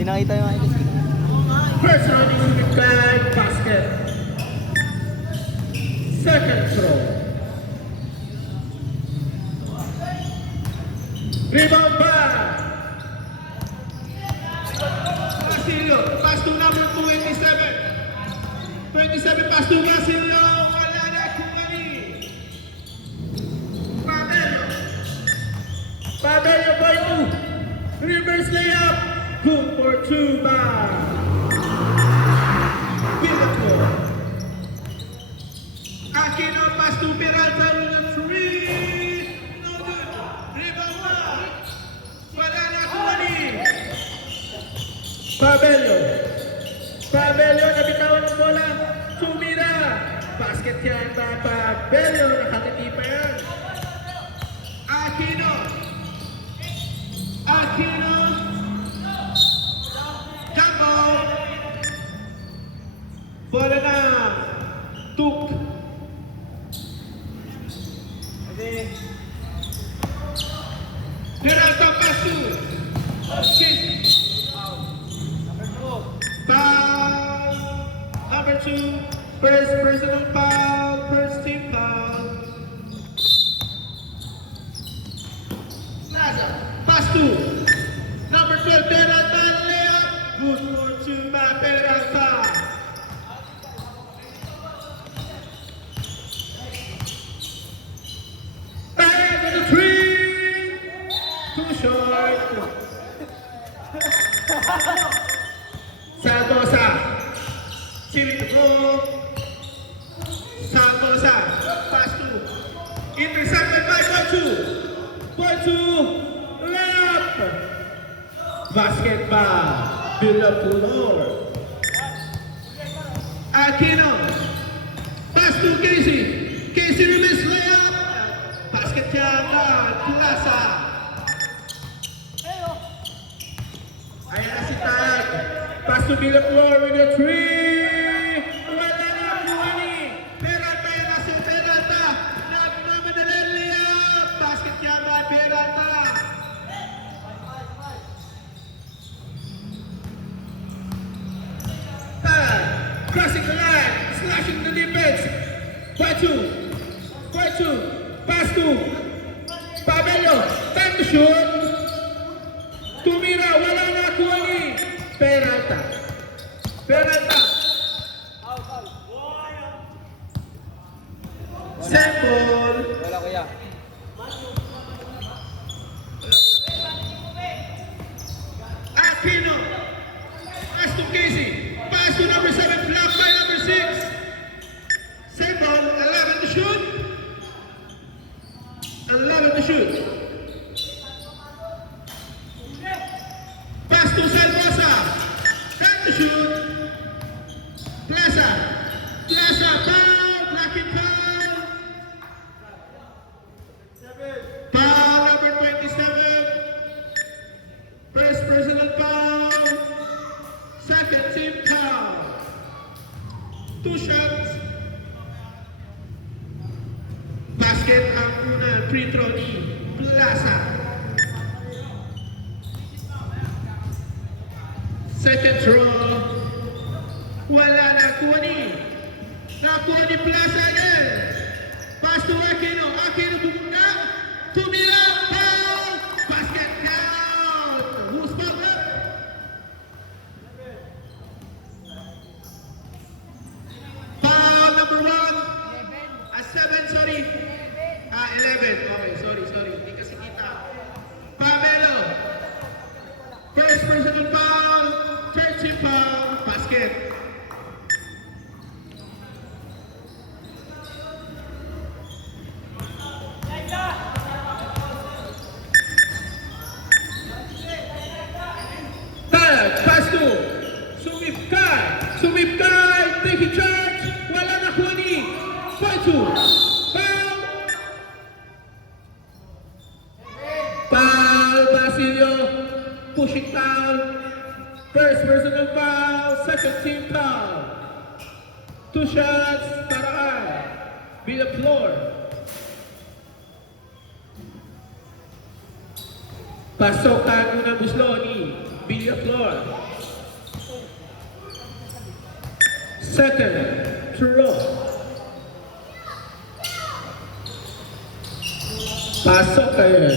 Hindi nakita yung IDC. First round is with flag basket. Second throw. Rebound back. Basilio, pass to number 27. 27 pass to Basilio. Wala na kumali. Pabello. Pabello by 2. Reverse layup. Good for 2 back. Beautiful. Aquino pass to Peralta with a 3. No good. Rebound back. Wala na kumali. Pabello. Pabello nabitawan ng bola. Sumira. Basket yan pa Pabello. Nakangiti pa yan. Aquino. Aquino. Jumbo. Bola na. Tuk. Peralta pasu. Kiss. Foul. Number 2. First personal foul. First team foul. Plaza. Pass 2. Number 12. Peralta layup. Good for 2 by Peralta. Back on the 3. Too short. Santosa. Chirito. Santosa. Pass 2. Intercepted by Boychu. Boychu. Layup. Basketball. Build up floor. Aquino. Pass to Casey. Casey release layup. Basket yan. Plaza. Ayan na si Tag. Pass to Build up floor with a 3. Wala na kumani. Peralta yan na si Peralta. Nagmamadali layup. Basket yan by Peralta. Crossing the line, slashing the defense. Boychu, pass to Pabello, time to shoot. Tumira, wala na kuwani. Peralta. Sembol. Wala kuya. Aquino. Pass to Casey. Pass to number 7. Blocked by number 6. Sembol. 11 to shoot. 11 to shoot. Pass to Santosa. 10 to shoot. Plaza. Foul. Blocking foul. Foul number 27. First personal foul. Second team foul. 2 shots. Basket ang unang free throw ni Plaza. Second throw. Wala na kuwani. Nakuha ni Plaza again. Pass to Aquino. Aquino tumuna. Tumira. Foul. Basket count. Who's fouled up? Foul number 1. 7, sorry. 11. Okay, sorry. Hindi kasi kita. Pabello. First personal foul. Third team foul. Basket. Tag, pass to Sumipkay, taking charge. Wala na kuwani. Boychu. Foul, Basilio. Pushing foul. First personal foul. Second team foul. 2 shots para kay Villa Flor. Pasokan ng Busloni. Villa Flor. Second, throw. Pasok kayo.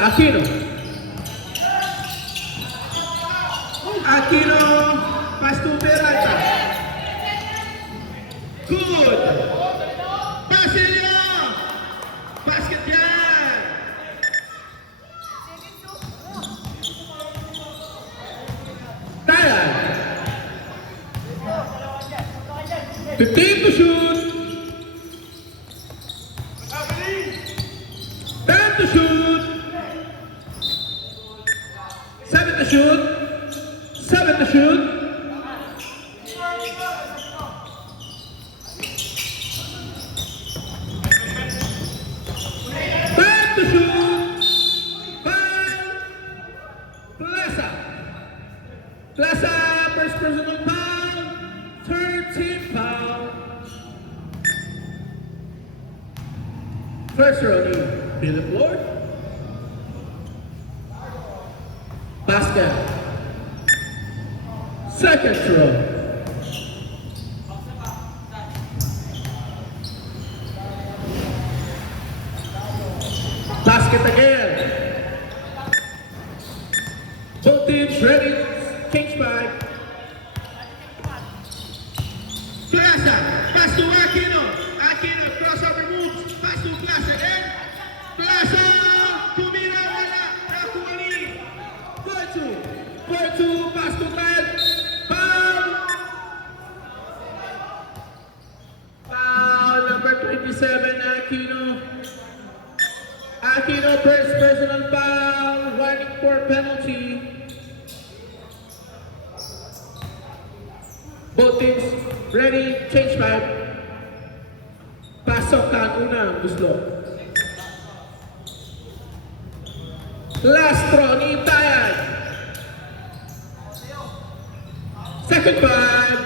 Aquino. Aquino, pass to Peralta. Good. Basilio. Basket yan. Tayan. 15 to shoot. 10 to shoot. 7 to shoot. 7 to shoot. 10 to shoot. 5. Plaza. Plaza, first personal foul. Third team foul. First Ronnie, feel the floor. Basket. Second throw. Basket again. Both teams ready. Change by. Plaza, pass to Aquino. Aquino, crossover moves. Pass to Plaza again. Plaza, tumira, wala. Nakuha ni. 4-2. 4-2, pass to Ted. Foul. Foul number 27, Aquino. Aquino, first personal foul. Warning for penalty. Both teams ready, change back. Pasok ka ang unang gusto. Last throw ni Tayan. Second five.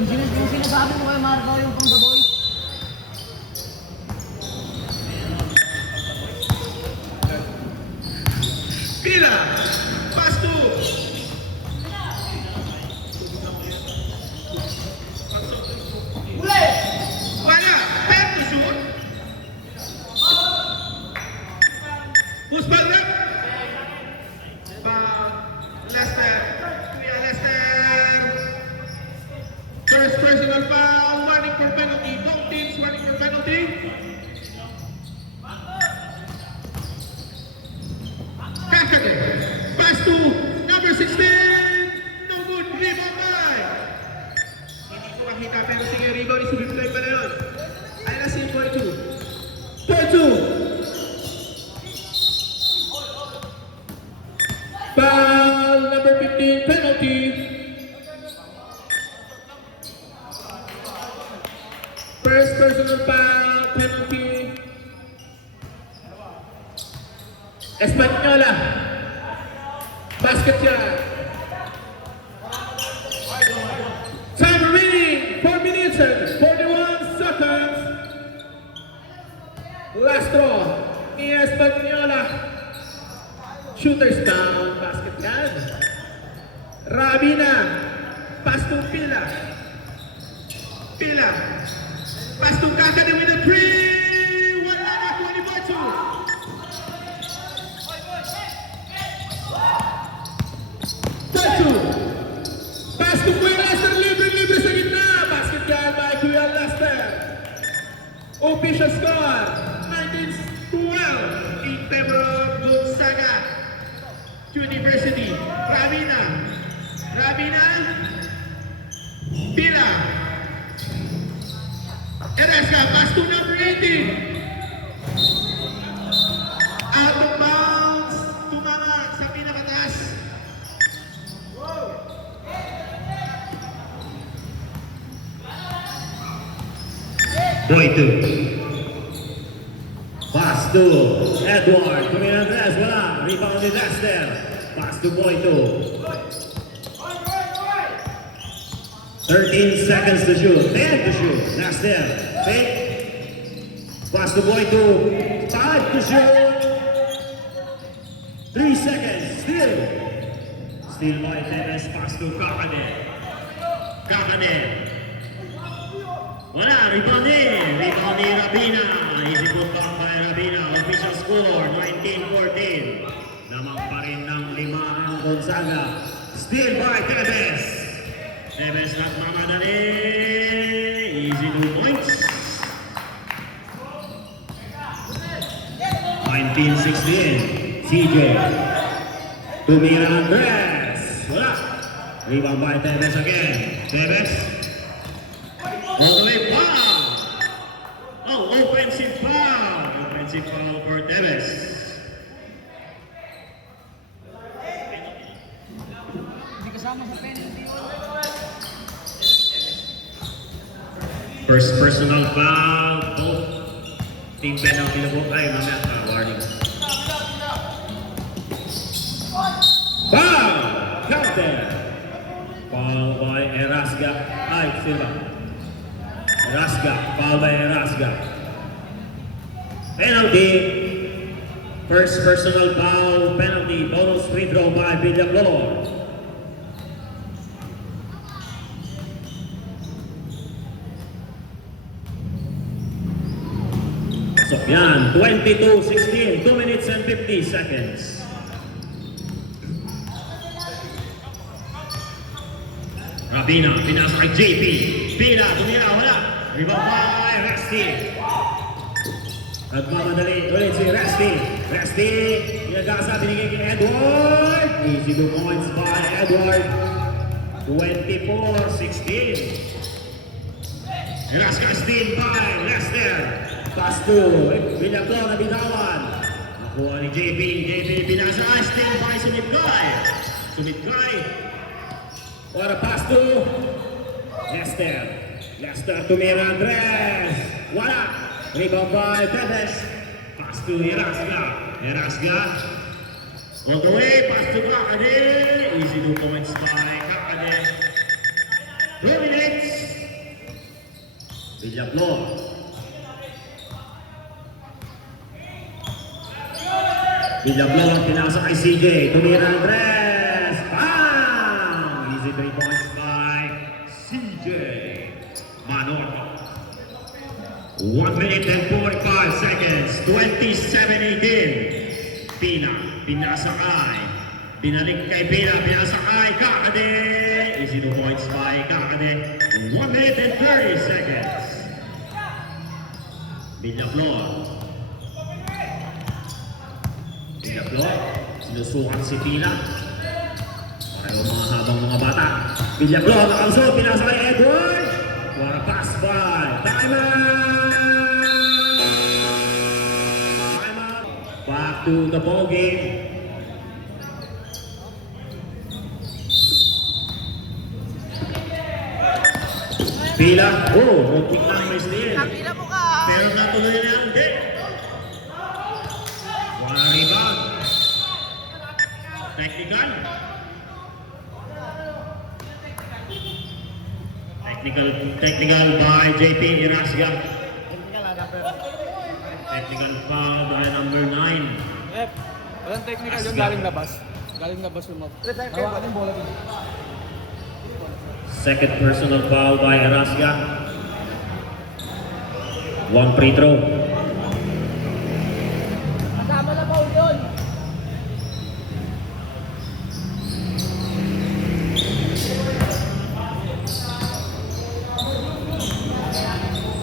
Yung sinasabi mo kay Marco yung pang the boys. Pila. Pass to. Wala. Pen to shoot. Who's ball rep? Lester. Kuya Lester. First personal foul. Warning for penalty. Both teams warning for penalty. Kakage. Pass to number 16. No good. Rebound by. Hindi ko makita pero sige rebound. Isubibigay pa na yun. Ay na si 4-2. 4-2. Foul number 15. Penalty. First personal foul. Penalty. Espanola. Basket yan. Time remaining. 4 minutes and 41 seconds. Last throw. Ni Espanola. Shooters down. Basket yan. Rabina. Pass to Pila. Pila. Pass to Kakade with a 3. Wala na kuha ni Bochu. Bochu. Pass to Kuya Lester. Libre sa gitna. Basket yan by Kuya Lester. Official score. 19-12 in favor of Gonzaga University. Rabina. Pila. Eresca, pass to number 18. Out of bounds. Tumama sa pinakataas. Boy 2. Pass. to Edward. Tumira Andres, wala. Rebound ni Lester. Pass to Boito. 13 seconds to shoot. 10 to shoot. Lester. Fake. Pass to Boito. 5 to shoot. 3 seconds. Still by Teves. Pass to Kakane. Kakane. Wala, rebound ni Rabina. Easy put back by Rabina. Official score, 19-14. Lamang pa rin ng 5 ang Gonzaga. Still by Teves. Teves not mamadali. Easy 2 points. 19-16. CJ. Tumira Andres. Wala. Rebound by Teves again. Teves. All the way foul! Oh, offensive foul! Offensive foul for Teves. Hindi kasama sa penalty. First personal foul. Both team penalty na po. Ay, mamaya. Warning. Foul! Counter! Foul by Erasga. Ay, Silva. Erasga, foul by Erasga. Penalty. First personal foul, penalty, bonus free throw by Villaflor. Pasok yan, 22-16, 2 minutes and 50 seconds. Rabina, pinasa kay JP. Pina, tumira, wala. Rebound by Rusty. Nagmamadali ulit si Rusty. Rusty, inagasa, binigay kay Edward. Easy 2 points by Edward. 24-16. Eraska steal by Lester. Pass to Villaflor na bitawan. Nakuha ni JP. JP pinasa, steal by Sumitgay. Sumitgay. Para pass to Lester. Lester to Mira Andres. Wala. Rebound by Teves. Pass to Erasga. Erasga. All the way. Pass to Kakade. Easy 2 points by Kakade. 2 minutes. Villaflor. Villaflor ang pinasa kay CJ. Tumira Andres. Bang! Easy 3 points by CJ. Manorto. 1 minute and 45 seconds. 27-18. Pina. Pinasakay. Binalik kay Pina. Pinasakay. Kakade. Easy 2 points by Kakade. 1 minute and 30 seconds. Villaflor. Villaflor. Sinusukat si Pina. Pareho mga habang mga bata. Villaflor. Nakalusot. Pinasakay Edward. What a pass by. Time out. Back to the ball game. Pila. Oh, muntik lang may steal. Pila mo ka. Pero natuloy na ang day. Wala rebound. Technical. Technical by JP Erasga. Technical foul by number 9. Yep. Walang technical yung galing labas. Galing labas yung mag... Hawakan yung bola dito. Second personal foul by Erasga. 1 free throw. Kasama na Paul yun.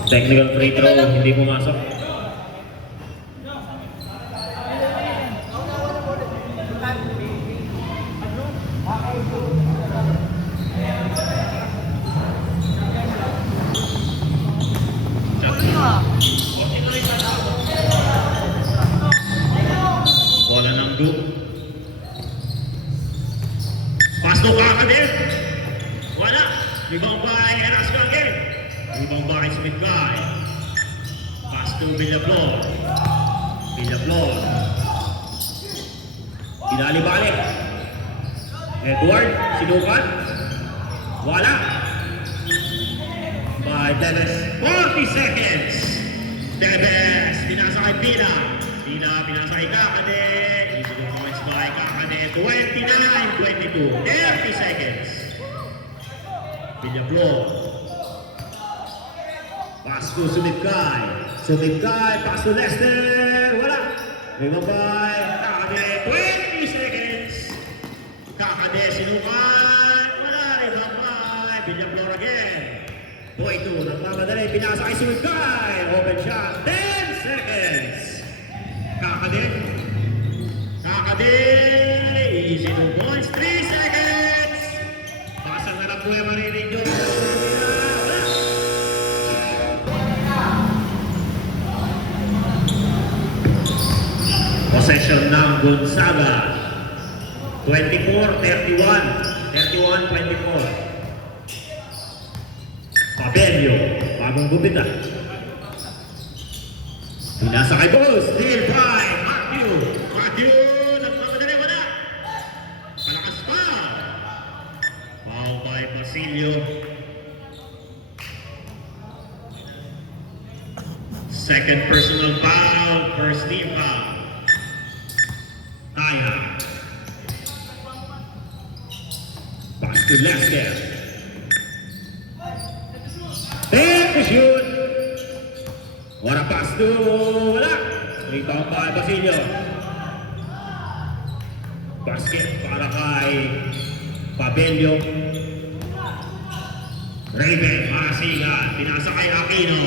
Technical free throw, hindi pumasok. Bola ng Duke. Pass to Kakade. Wala. Rebound by Erasga again. Rebound by Smith Guy. Pass to Villaflor. Villaflor. Binali-balik. Edward, sinukat. Wala. By Deves. 40 seconds. Deves, pinasa kay Pina. Pina, pinasa kay Kakade. Easy to points by Kakade. 29-22. 30 seconds. Villaflor. Pass to Sumipkay. Sumipkay, pass to Lester. Wala. Rimabay. Kakade, 20 seconds. Kakade, sinukan. Wala. Rimabay. Villaflor again. Boy 2, nagmamadali. Pinasa kay Sumipkay. Open shot. 10 seconds. Kakade. Kakade. Easy 2 points. 3 seconds. Pasang na lang po yung marinig doon. Possession ng Gonzaga. 24-31. 31-24. Pabello. Bagong gupit ah. Pinasa kay Boss. Steal by Matthew. Matthew. Nagmamadali wala. Malakas pa. Foul by Basilio. Second personal foul. First team foul. Taya. Pass to Lester. Take the shoot. What a pass to wala. Rebound by Basilio. Basket para kay Pabello. Raven, Marasigan. Pinasa kay Aquino.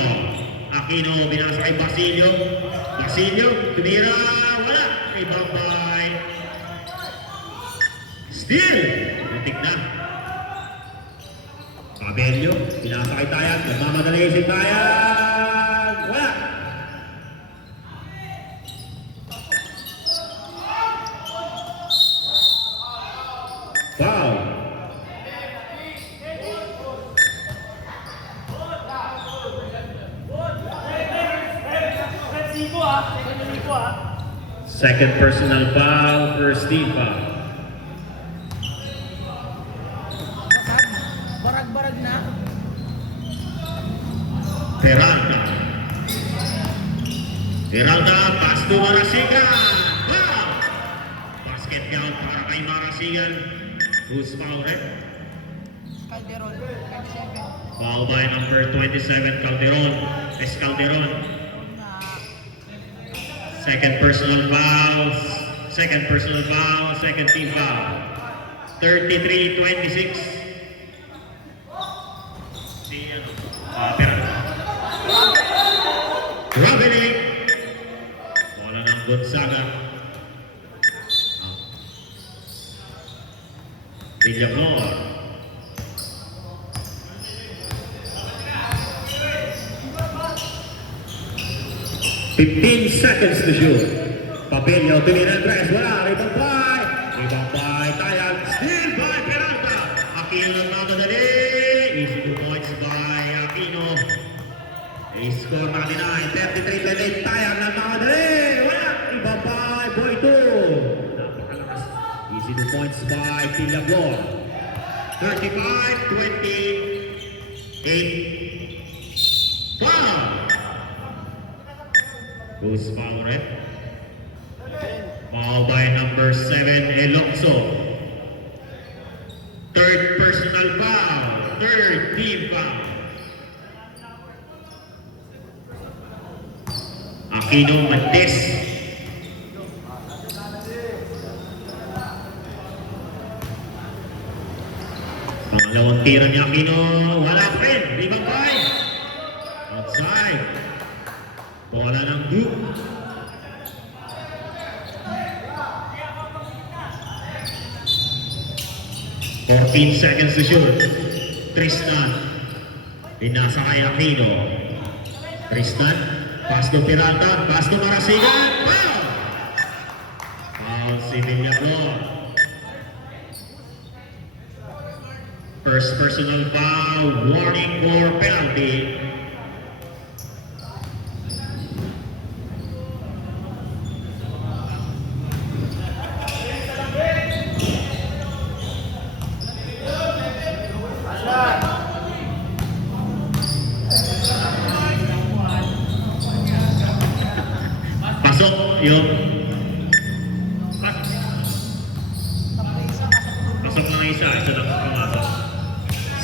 Aquino, pinasa kay Basilio. Basilio, tumira. Wala. Rebound by Steal. Natik na. Pabello, pinasa kay Tayan. Nagmamadali si Tayan. Wala. Foul. Second personal foul for Steve foul. Barag-barag na. Peralta. Peralta, pass to Marasigan. Foul. Basket count para kay Marasigan. Who's foul, right? Calderon. 27. Foul by number 27, Calderon. Es Calderon. Second personal foul. Second personal foul. Second team foul. 33-26. Si Peralta. Robinick. Wala ng Gonzaga. Villaflor. Fifteen seconds to shoot. Pabello, tumira ang press. Wala. Rebound by. Rebound by Tayan. Steal by Peralta. Aquino lang namadali. Easy 2 points by Aquino. I-score na 39. 33-28. Tayan lang namadali. Wala. Rebound by Boy 2. Napakalakas. Easy 2 points by Villaflor. 35-28. Foul. Goes foul, right? Foul by number 7, Elonzo. Third personal foul. Third team foul. Aquino Mantes. Pangalawang tira ni Aquino. Wala pa rin. Rebound by. Outside. Bola ng Duke. Fourteen seconds to shoot. Tristan. Pinasa kay Aquino. Tristan. Pass to Peralta. Pass to Marasigan. Foul! Foul si Villaflor. First personal foul. Warning for penalty. Pasok, yun. Pasok ng isa lang pumasok.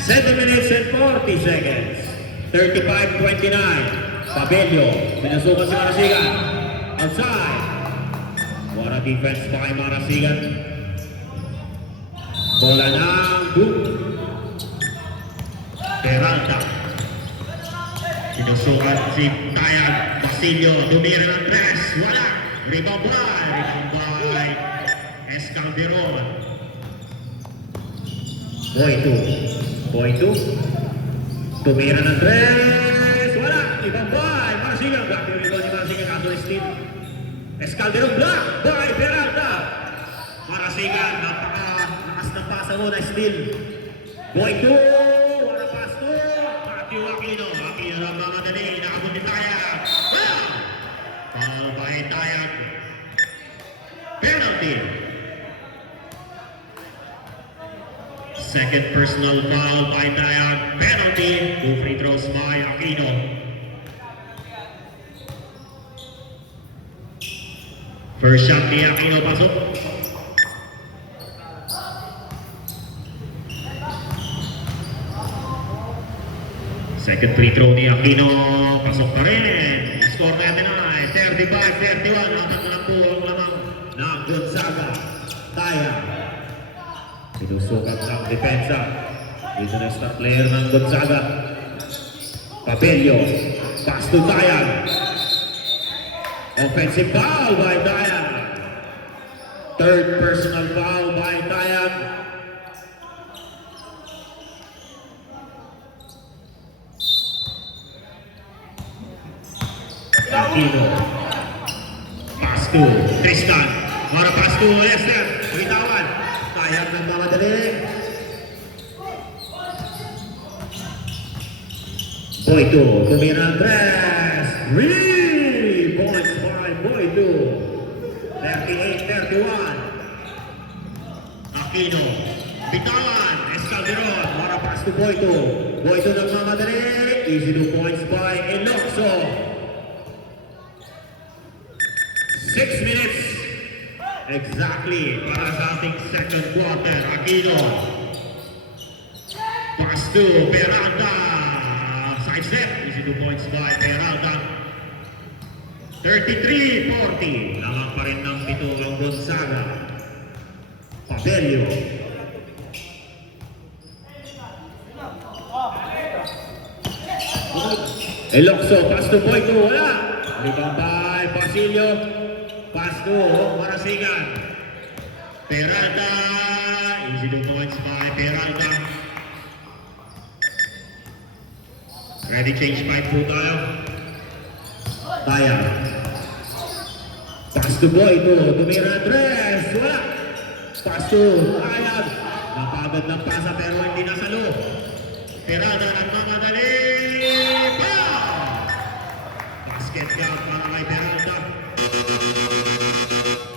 7 minutes and 40 seconds. 35-29. Pabello, pinasukan si Marasigan. Outside. What a defense pa kay Marasigan. Bola ng boot. Peralta. Sinusukat si Tayag. Basilio, tumira ng tres. Wala. Rebound by Escalderon. Boy 2. Tumira ng tres. Wala. Rebound by Marasigan. Grabe yung rebound ni Marasigan. Kaso Steve. Escalderon block by Peralta. Marasigan. Napaka-lakas na pasa mo na steal. Boy 2. Wala pass to. Matthew Aquino. Aquino ng mga dali. Nakabot ni Tayag. Foul by Tayag. Penalty. Second personal foul by Tayag. Penalty. 2 free throws by Aquino. First shot ni Aquino pasok. Second free throw ni Aquino. Pasok pa rin. Score natin ay 35-31. Apat na lang po ang lamang ng Gonzaga. Tayag. Sinusukat ng depensa. Dito na star player ng Gonzaga. Pabello. Pass to Tayag. Offensive foul by Tayag. Third personal foul by Tayag. Aquino. Pass to Tristan. Mara pass to Lester. Bitawan. Tayag ng mga dali. Boy 2. Tumira ng tres. Points by Boy 2. 38-31. Aquino. Bitawan. Escalderon. Mara pass to Boy 2. Boy 2 ng mga dali. Easy 2 points by Elokso. 6 minutes exactly para sa ating second quarter. Aquino. Pass to Peralta. Side step. Easy 2 points by Peralta. 33-40. Lamang pa rin ng pito ang Gonzaga. Pabello. Elokso. Pass to Boy 2. Wala. Rebound by Basilio. Pass to Marasigan. Peralta. Easy 2 points by Peralta. Ready change by po tayo. Tayag. Pass to Boy 2. Tumira tres. Wala. Pass to Tayag. Napagod ng pasa pero hindi nasalo. Peralta ang mamadali. Basket count para kay Peralta.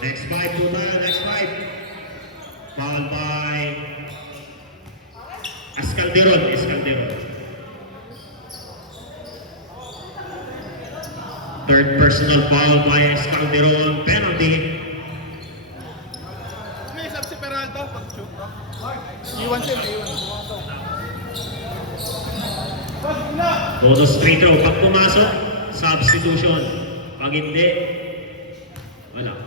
Next 5 to tayo, next 5. Foul by Escalderon. Third personal foul by Escalderon. Penalty. May isap si Peralta pag-shoot. Iwan siya, iwan. Bonus free throw. Pag pumasok, substitution. Pag hindi, wala.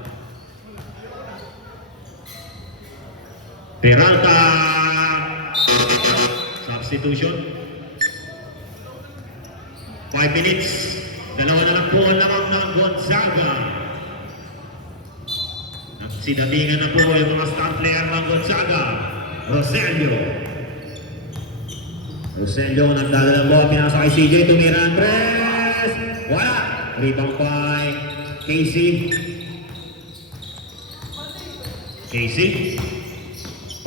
Peralta. Substitution. 5 minutes. Dalawa na lang po ang lamang ng Gonzaga. Nagsidatingan na po yung mga star player ng Gonzaga. Roselio nagdala ng bola. Pinasa kay CJ. Tumira ng press. Wala. Rebound by Casey.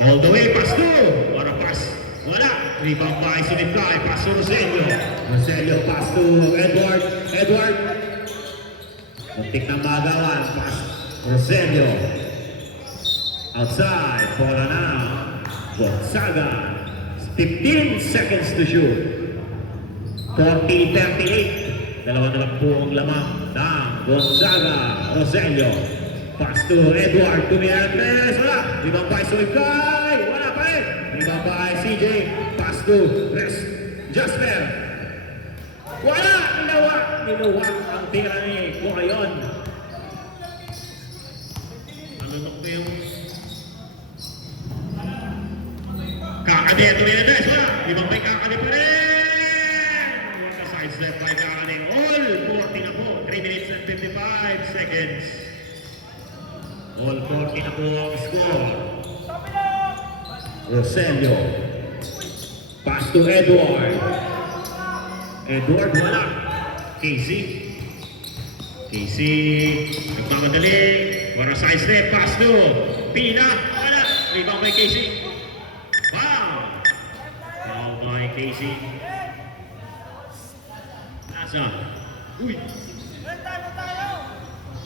All the way, pass to. What a pass. Wala. Rebound by Sumiply. Pass to Roselio, pass to Edward. Muntik na magawan. Pass. Roselio. Outside. Bola na. Gonzaga. 15 seconds to shoot. 40-38. Dalawa na lang po ang lamang. ng Gonzaga. Roselio. Pass to Edward. Tumira tres. Wala. Rebound by Suibkay. Wala pa rin. Rebound by CJ. Pass to Jasper. Wala. Ginawa ang tira ni Kuayon. Nalutok na yung Kakade. Tumira tres. Wala. Rebound by Kakade pa rin. What a side step by Kakade. All 40 na po. 3 minutes and 55 seconds. All 40 na po ang score. Roselio. Pass to Edward. Edward wala. Casey. Nagmamadali. Para side step. Pass to Pina. Wala. Rebound by Casey. Wow. Foul by Casey. Nasa. Uy.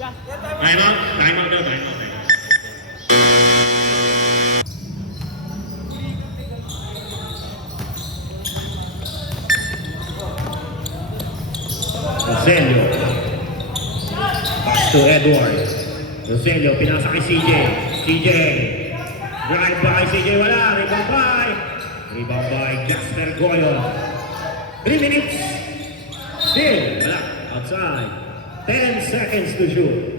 Time out daw. Roselio. Pass to Edward. Roselio, pinasa kay CJ. Drive by CJ, wala. Rebound by Jasper Goyon. 3 minutes. Still, wala. Outside. 10 seconds to shoot.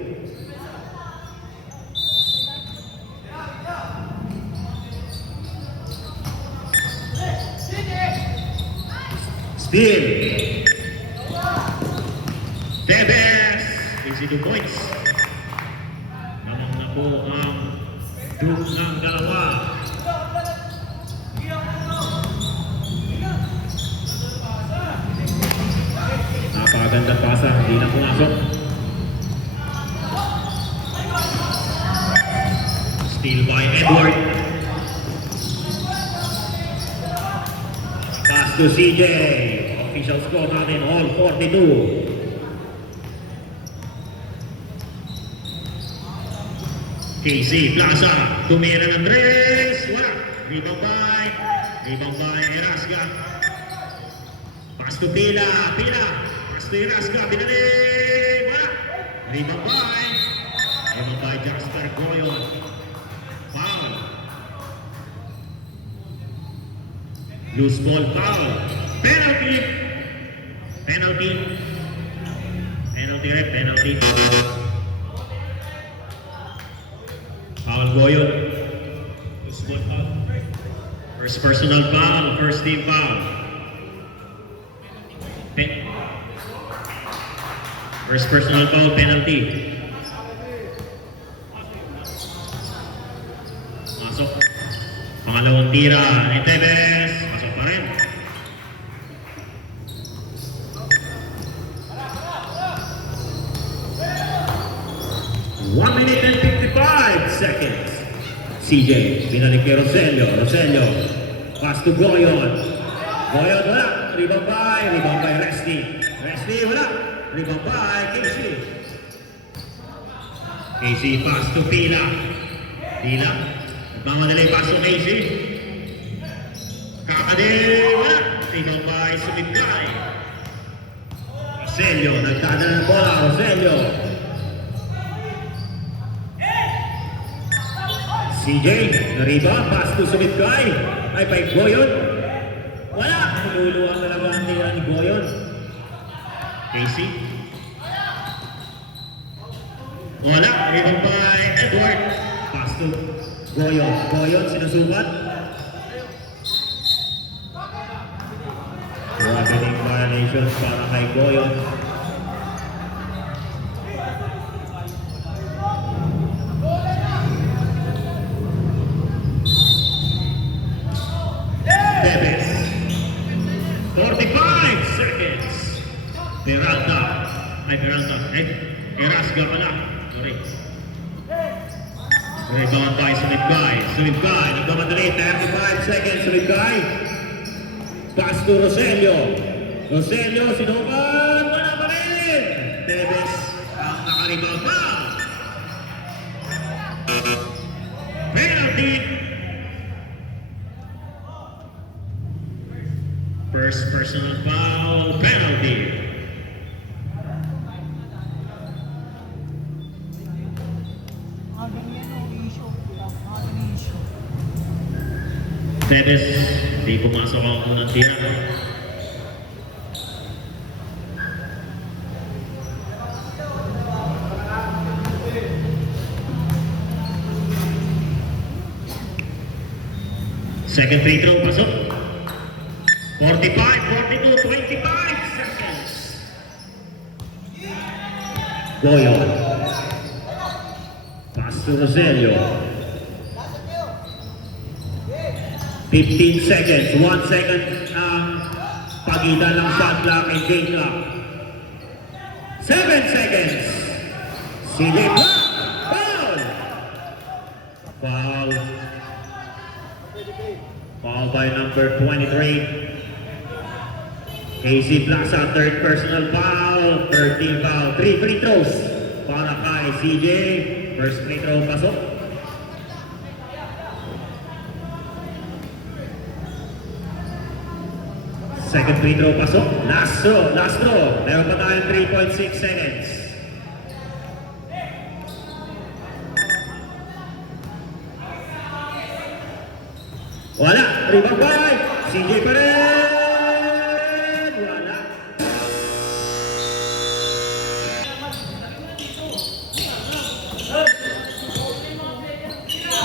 Still. Debes. Easy 2 points. Namang na po ang group ng dalawa. Napakagandang pasa, hindi na pumasok. Steal by Edward. Pass to CJ. Official score natin, all 42. Casey Plaza, tumira ng tres. Wala. Rebound by Erasga. Pass to Pila. Pass to Erasga. Pinalim. Wala. Rebound by Jasper Goyon. Foul. Loose ball foul. Penalty. Foul Goyon. Loose ball foul. First personal foul. First team foul. First personal foul penalty. Masok. Pangalawang tira ni Tevez. Masok pa rin. One minute and 55 seconds. CJ, binalik kay Roselio. Pass to Goyon. Wala. Rebound by Resty, wala. Rebound by Casey, pass to Pila. Nagmamadali pass to Casey. Kakade, wala. Rebound by Sumibkay. Roselio, nagdadala ng bola. CJ, na-rebound, pass to Sumibkay. Ay, by Goyon. Wala! Niluluwang talaga ang tira ni Goyon. Casey. Wala! Rebound by Edward. Pass to Goyon, sinusukat. Traveling violations para kay Goyon. Tevez. 45 seconds. Peralta. Erasga pala. Sorry. Rebound by Sumibkay. Nagmamadali. 35 seconds. Sumibkay. Pass to Roselio, sinukat. Wala pa rin. Tevez ang nakarebound pa. Penalty. First personal foul, penalty. Seves, di pumasok ang unang tira. Second free throw, pasok. 45, 42, 25 seconds. Goyo. Pass to Rogelio. 15 seconds, 1 second ang pagitan ng shot clock and game clock. 7 seconds. Sige pa. Foul! Foul. Foul by number 23. KC Plaza, third personal foul, 3rd team foul, 3 free throws para kay CJ. First free throw pasok. Second free throw pasok. Last throw. Meron pa tayong 3.6 seconds. Wala. Rebound by CJ pa rin. Wala.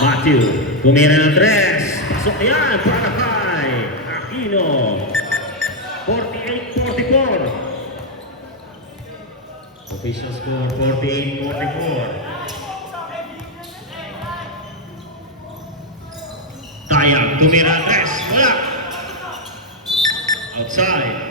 Matthew. Tumira ng 3. Pasok yan para kay Aquino. 48-44. Official score 48-44. Tayang tumira ang 3. Wala. Outside.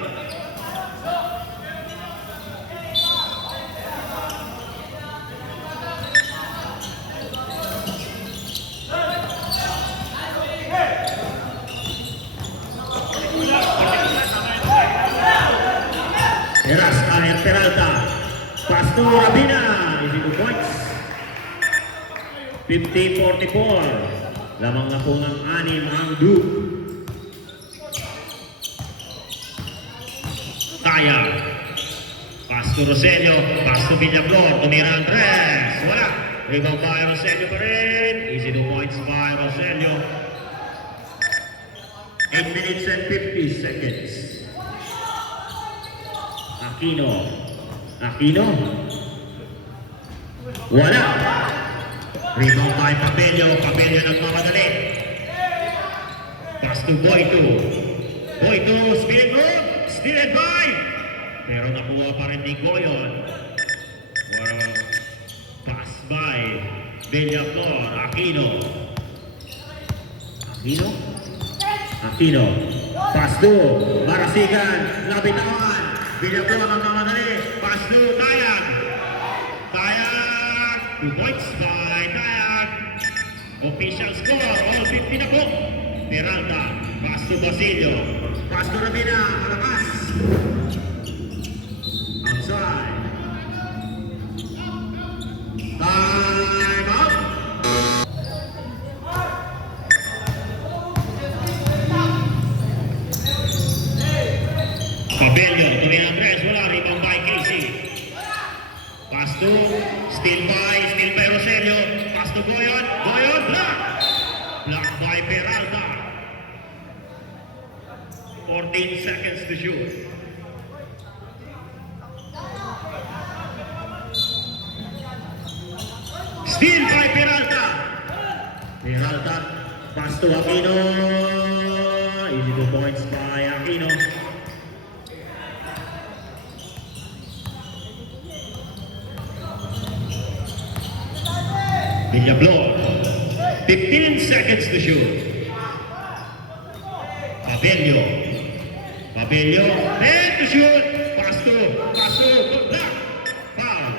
Peralta. Pass to Rabina. Easy 2 points. 50-44. Lamang na po ng 6 ang Duke. Taya. Pass to Rogelio. Pass to Villaflor. Tumira ang 3. Wala. Rebound by Rogelio pa rin. Easy 2 points by Rogelio. 8 minutes and 50 seconds. Aquino. Wala. Rebound by Papelio nagmamadali. Pass to Boyto, spinning move, stealed by. Pero nakuha pa rin ni Goyon. Well, pass by Villaflor. Aquino. Pass to Marasigan, nabitawan. Villaflor ang mamadali. Pass to Tayag. 2 points by Tayag. Official score, all 50 na po. Peralta. Pass to Basilio. Pass to Rabina. Malakas. Outside. Time out. Papelio, tuloy ang 3, wala, rebound by Casey. Pass to, steal by Rogelio. Pass to Goyon, block by Peralta. 14 seconds to shoot. Steal by Peralta, pass to Aquino. Easy 2 points by Aquino. Villaflor. 15 seconds to shoot. Papelio. And to shoot. Pass to. Block. Foul.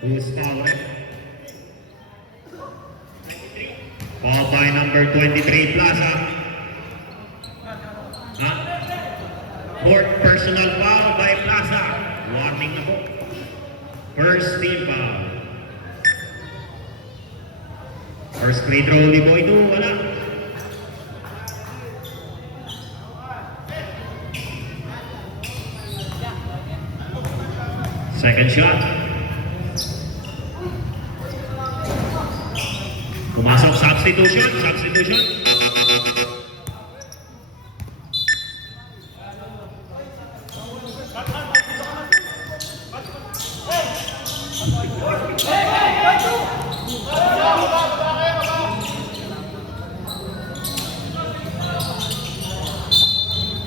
Who's fouling? Foul by number 23, Plaza. Fourth personal foul by Plaza. Warning na po. First team foul. First free throw ni Boyto, wala. Second shot. Pumasok, substitution.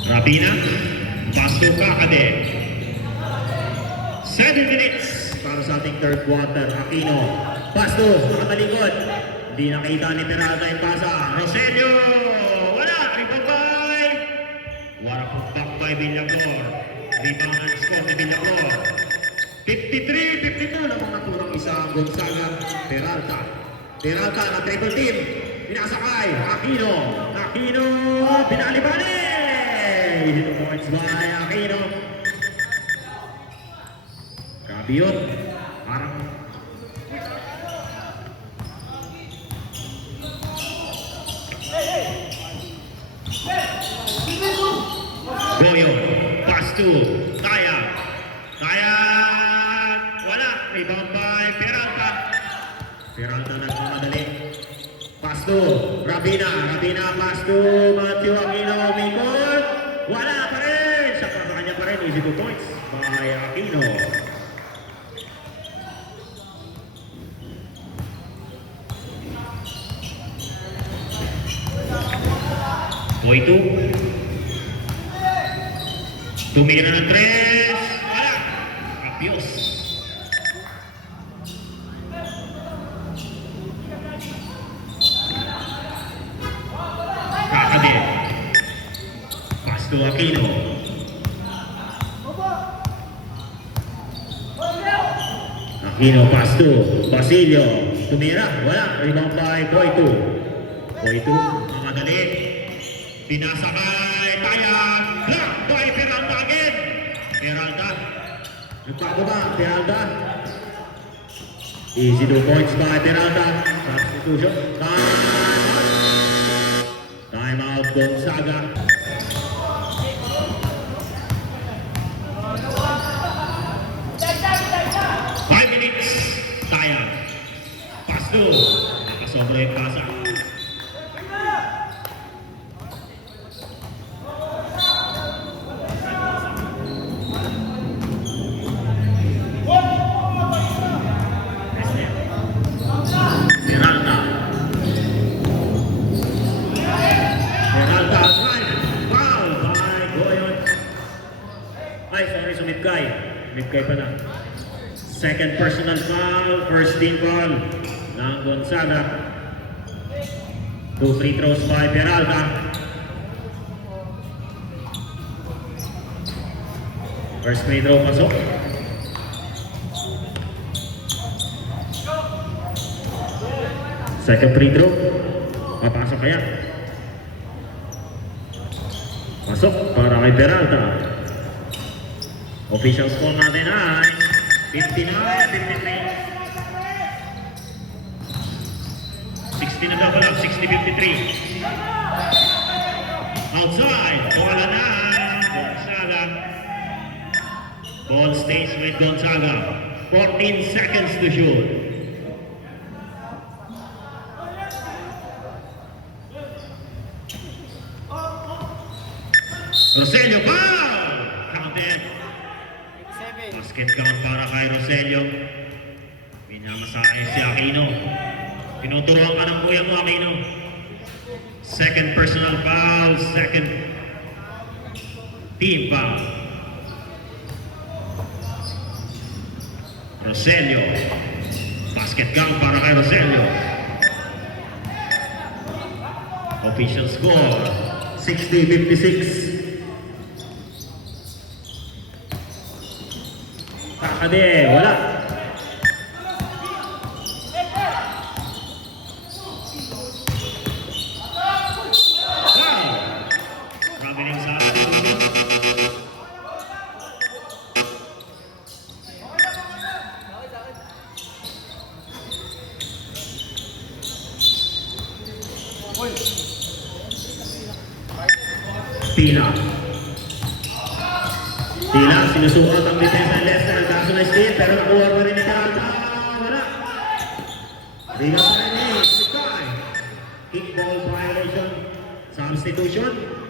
Rabina, Pasto Kakade. 7 minutes para sa ating third quarter. Aquino, Pasto, nakatalikod. Hindi nakita ni Peralta yung pasa. Roselio, wala, rebound. Wala pong back by Villagor. Rebound ang score ni Villagor. 53-52 na mga turang isa ang Gonzaga. Peralta. Peralta na triple team. Pinasakay. Aquino. Aquino. Binali-bali. 2 points by Aquino. Grabe yun. Parang Goyo, pass to Taya. Taya, wala. Rebound by Peralta. Peralta nagmamadali. Pass to Rabina. Rabina, pass to Matthew Aquino. Mikot. Wala pa rin. Sa kanya pa rin. Easy 2 points by Aquino. Boy 2. Tumira ng 3. Wala. Apios. Kakade. Pass to Aquino. Aquino, pass to Basilio. Tumira. Wala. Rebound by Boy 2. Boy 2. Mamadali. Pinasakay. Taya. Block by Peralta again. Peralta. Nagpababa. Peralta. Easy 2 points by Peralta. Substitution. Time out Gonzaga. Five minutes. Taya. Pass to. Nakasobra yung pasa. Peralta. Peralta. Foul by Goyon. Ay, sorry, Sumipkay. Sumipkay pa na. Second personal foul. First team foul ng Gonzaga. 2 free throws by Peralta. First free throw pasok. Second free throw. Papasok kaya. Pasok para kay Peralta. Official score natin ay 59-53. 60 na double up, 60-53. Outside, wala na. Gonzaga. Ball stays with Gonzaga. 14 seconds to shoot. Roselio, foul! Counted. Basket count para kay Roselio. Minamasahe si Aquino. Tinuturuan ka ng kuya mo, Aquino. Second personal foul, second team foul. Roselio. Basket count para kay Roselio. Official score, 60-56. Kakade, wala. Wow! Grabe na yung sa atin. Pina. Pina, sinusukat ang depensa ng Lester. Kaso na steal, pero nakuha pa rin ni Peralta. Wala. Bigat pa rin eh. Sky. Kickball violation. Substitution.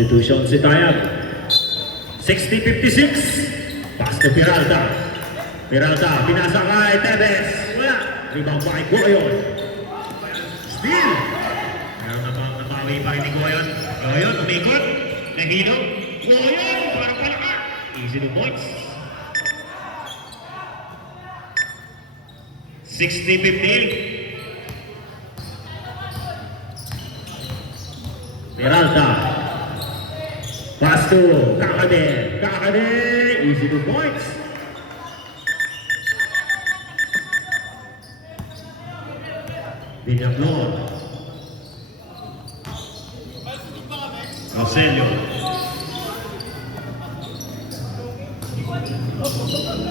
Substitution si Tayab. 60-56. Pass to Peralta. Peralta, pinasa kay Tevez. Wala. Rebound pa kay Goyon. Steal. Meron na bang nabawi pa rin ni Goyon? Goyon, umikot. Nagino. Goyon, parang palaka. Easy to points. 60-58. Peralta. Pass to Kakade. Kakade. Easy to points. Villablon. Roselio.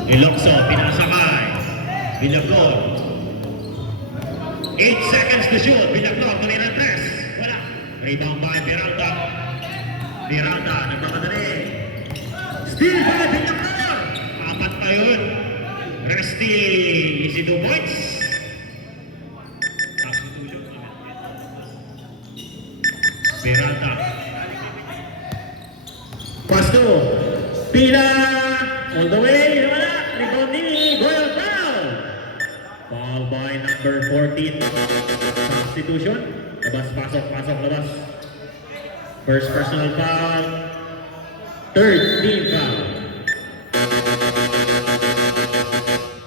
Ilocso. Pinasakay. Villablon. 8 seconds to shoot. Villablon. Tumira 3. Wala. Rebound by Peralta. Peralta, nagmamadali. Steal by Villablon. 4 pa yun. Resty, easy 2 points. Substitution. Peralta. Pass to Pila. All the way. Wala. Rebound ni Goyle foul. Foul by number 14. Substitution. Labas, pasok, pasok, labas. First personal foul. Third team foul.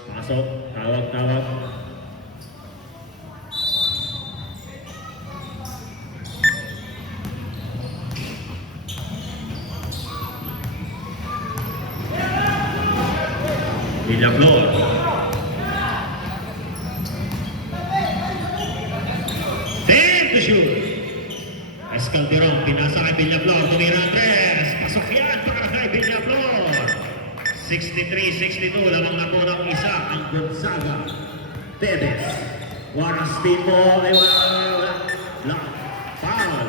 Pasok, tawag, tawag. Villablon. Time to shoot. Escalderon, pinasa kay Villablon, tumira 3. Pasok yan para kay Villablon. 63-62, lamang na po ng isa ang Gonzaga. Tevez. Warang speed mo, ay wala. Foul.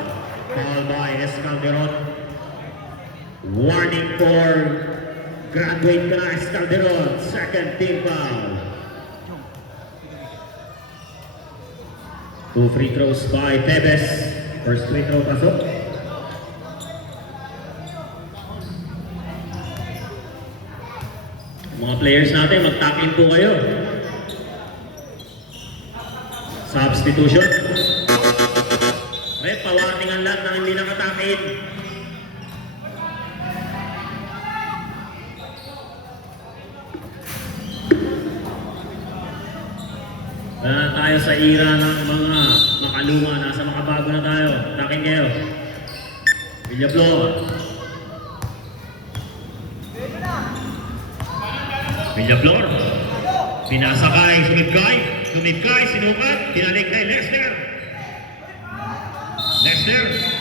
Foul by Escalderon. Warning for graduate ka na Escalderon. Second team foul. 2 free throws by Tevez. First free throw pasok. Mga players natin, mag-tack-in po kayo. Substitution. Rep, pa-warning ang lahat ng hindi nakatakin. Wala tayo sa era ng mga makaluma. Nasa makabago na tayo. Takin kayo. Villablon. Villablon. Pinasa kay Sumidkay. Sumidkay, sinukat. Pinalik kay Lester. Lester.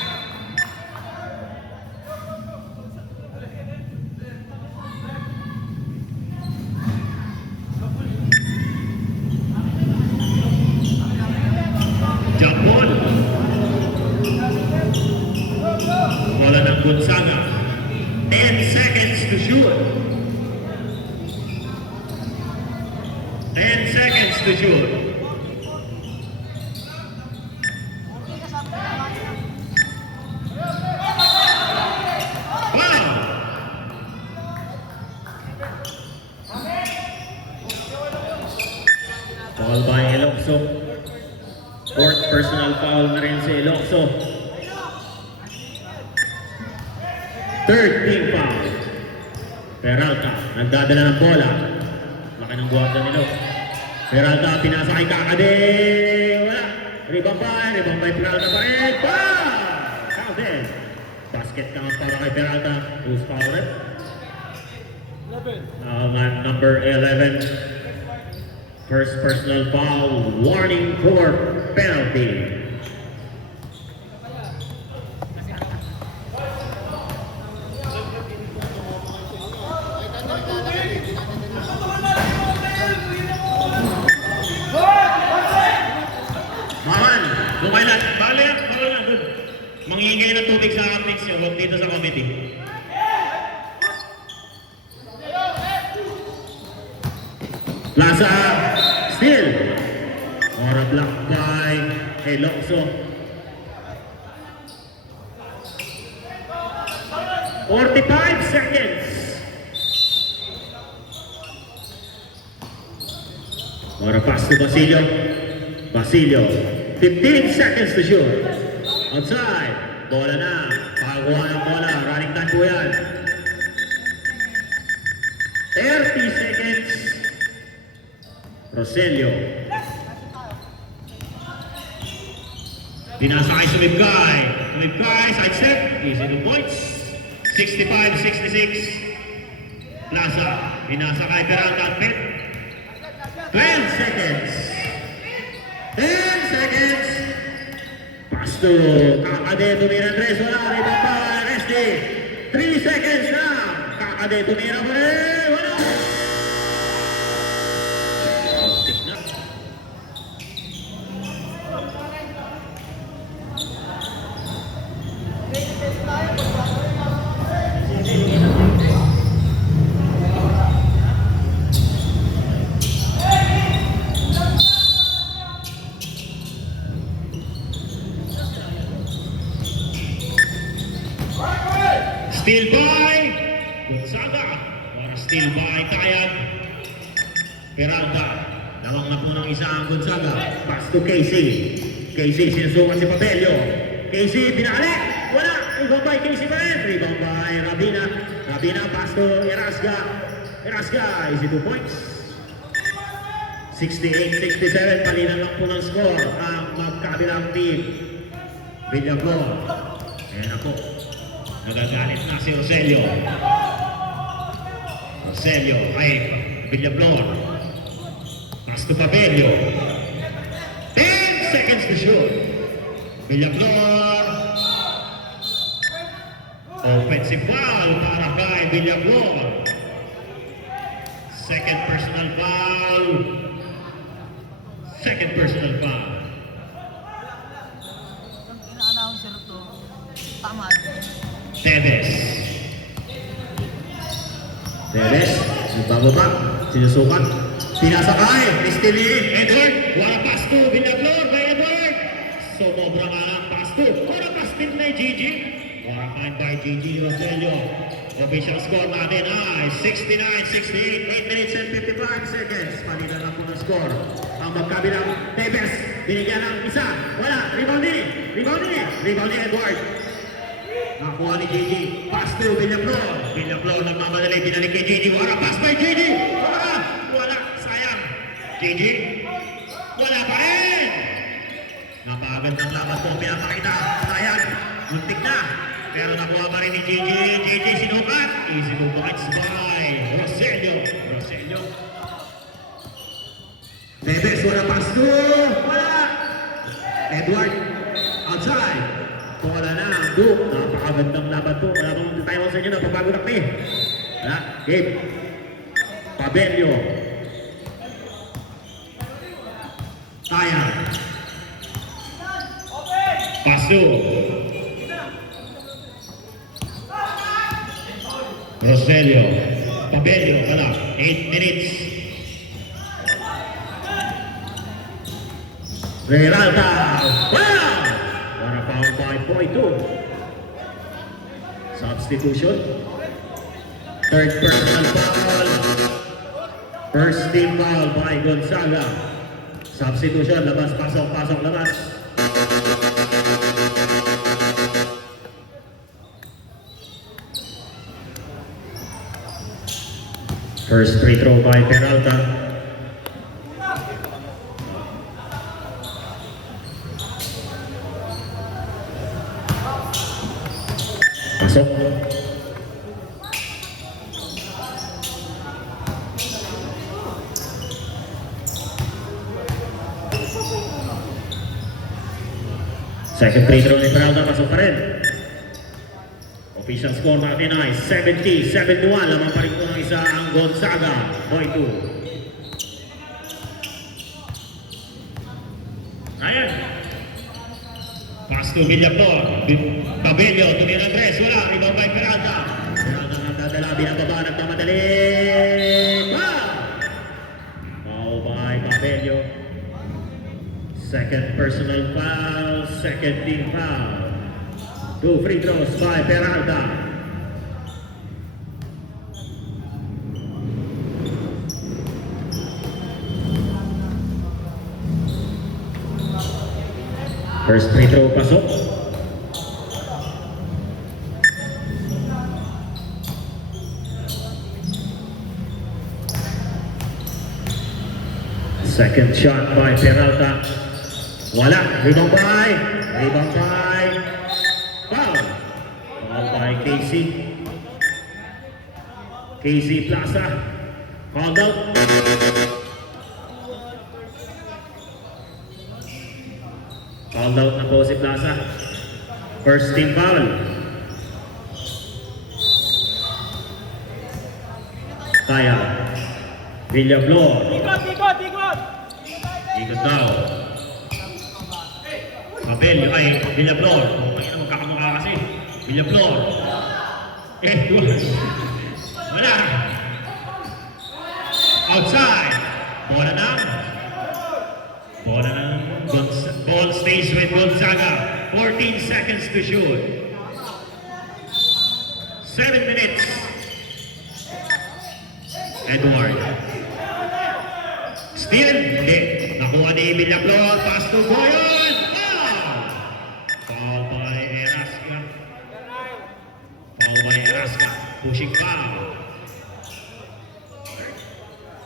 Jump ball. Bola ng Gonzaga. 10 seconds to shoot. 10 seconds to shoot. Wow! Foul by Ilocso. Fourth personal foul na rin si Ilocso. Third team foul. Peralta, nagdadala ng bola. Laki ng guwapda nila. Peralta, pinasa kay Kakade. Wala. Rebound by Peralta pa rin. Foul! Counted. Basket count para kay Peralta. Who's foul rep? 11. Number 11. First personal foul. Warning for penalty. Lumailan. Bale, bawal na dun. Mangingay ng tubig sa optics yun. Huwag dito sa committee. Plaza. Steal. Or a block by Ilocso. 45 seconds. Or a pass to Basilio. Basilio. 15 seconds to shoot. Outside. Bola na. Pakakuha ng bola. Running time po yan. 30 seconds. Roselio. Pinasa kay Sumibkay. Sumibkay, side step. Easy 2 points. 65-66. Plaza. Pinasa kay Peralta at Pet. 12 seconds. 10 seconds. Pass to Kakade tumira Andres. Wala. Rebound pa. Resti. 3 seconds na. Kakade tumira pa rin. Wala. Tip na. Steal by Gonzaga. Para steal by Tayag. Peralta. Lawang na po ng isa ang Gonzaga. Pass to Casey. Casey sinusukan si Papelio. Casey binalik. Wala. Rebound by Casey pa rin. Rebound by Rabina. Rabina pass to Erasga. Erasga. Easy 2 points. 68-67. Palinan lang po ng score ang magkabilang team. Villaflor. Ayan ako. Nagagalit na si Roselio. Roselio ay Villaflor. Pass to Papelio. 10 seconds to shoot. Villaflor. Offensive foul para kay Villaflor. Second personal foul. Second personal foul. Ina-announce na to. Tama. Teves. Teves, nagbababa, sinusukat, pinasakay, Esteli, Edward, wala pass to, Villaflor by Edward. Sumobra nga lang pass to, wala pass din na Gigi. Wala kind by Gigi Roselio. Official score natin ay 69-68, 8 minutes and 55 seconds. Palitan na po ng score. Ang magkabilang Teves, binigyan ng isa, wala, rebound ni Edward. Nakuha ni Gigi. Pass to Villaflor. Villaflor nagmamadali. Binalik kay Gigi. Wala. Pass by Gigi. Wala. Sayang. Gigi. Wala pa rin. Napagad ng laban po. Pinapakita. Sayang. Muntik na. Pero nakuha pa rin ni Gigi. Gigi sinukat. Easy 2 points by Roselio. Roselio. Teves. Wala pass to. Wala. Edward. Outside. Wala na ang Duke. Napakagandang laban po. Wala bang tayo sa inyo na pabago na kayo. Wala. Game. Pabelio. Taya. Paso. Roselio. Pabelio. Wala. 8 minutes. Peralta. Wow! Foul by Boyto. Substitution. Third personal foul. First team foul by Gonzaga. Substitution. Labas, pasok, pasok, labas. First free throw by Peralta. Pasok. Second free throw ni Peralta, pasok pa rin. Official score natin ay 70-71. Lamang pa rin po ng isa ang Gonzaga. Boyto. Ayan. Pass to Villaflor. Pabelio, tumira Andres. Wala. Rebound by Peralta. Peralta ang dadala. Binababa. Nagmamadali. Foul! Foul by Pabelio. Second personal foul. Second team foul. 2 free throws by Peralta. First free throw pasok. Second shot by Peralta. Wala. Rebound by. Foul. Foul by Casey. Casey Plaza. Called out. Called out na po si Plaza. First team foul. Kaya. Villaflor. Ikot daw. Abel, ay, Villaflor. Ay, magkakamukha kasi. Villaflor. Wala. Outside. Bola na. Ball stays with Gonzaga. 14 seconds to shoot. 7 minutes. Edward. Steal. Hindi. Nakuha ni Villaflor. Pass to Goyon. Foul by Erasca. Pushing foul.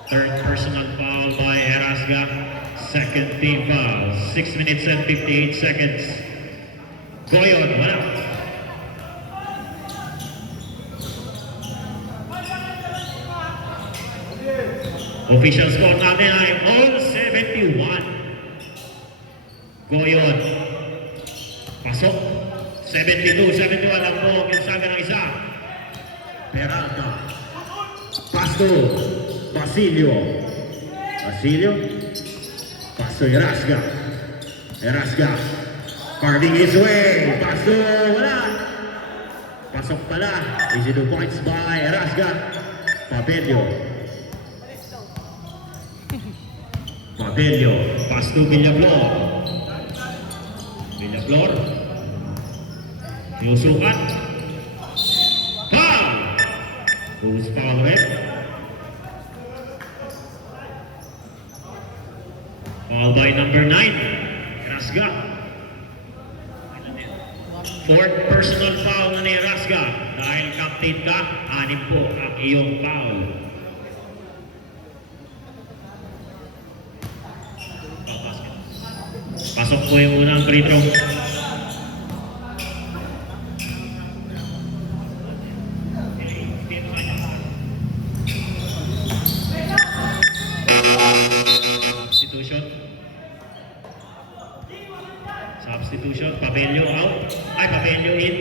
Third personal foul by Erasca. Second team foul. 6 minutes and 58 seconds. Goyon. Wala. Official score natin ay all 71. Goyon. Pasok. 72-71 lang po. Gonzaga ng isa. Peralta. Pasto. Basilio. Pasto Erasca. Carving his way. Pasto. Wala. Pasok pala. 82 points by Erasca. Pabello, pass to Villaflor. Yusukan. Foul! Who's foul red? Foul by number 9, Erasca. Fourth personal foul na ni Erasca. Dahil captain ka, 6 po ang iyong foul. Pasok po yung unang free throw. Substitution. Pabello out. Pabello in.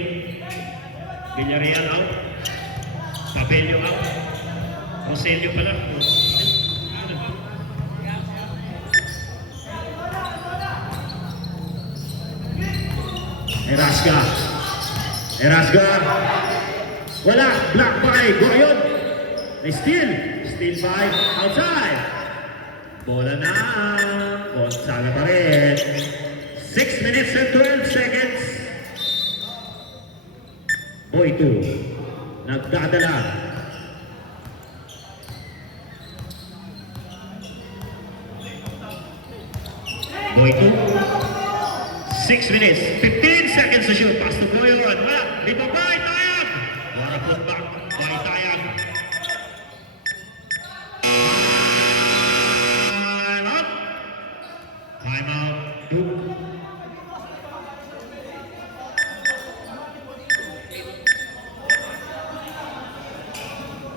Villarreal out. Pabello out. Roselio pala. Erasca. Wala. Block by Goyon. Steal by outside. Bola na. Gonzaga pa rin. 6 minutes and 12 seconds. Boy 2. Nagdadala. Boy 2. 6 minutes, 15 seconds to shoot. Pass to Goyon. Wala. Rebound by Tayag. Wanna put back by Tayag. Time out. Duke.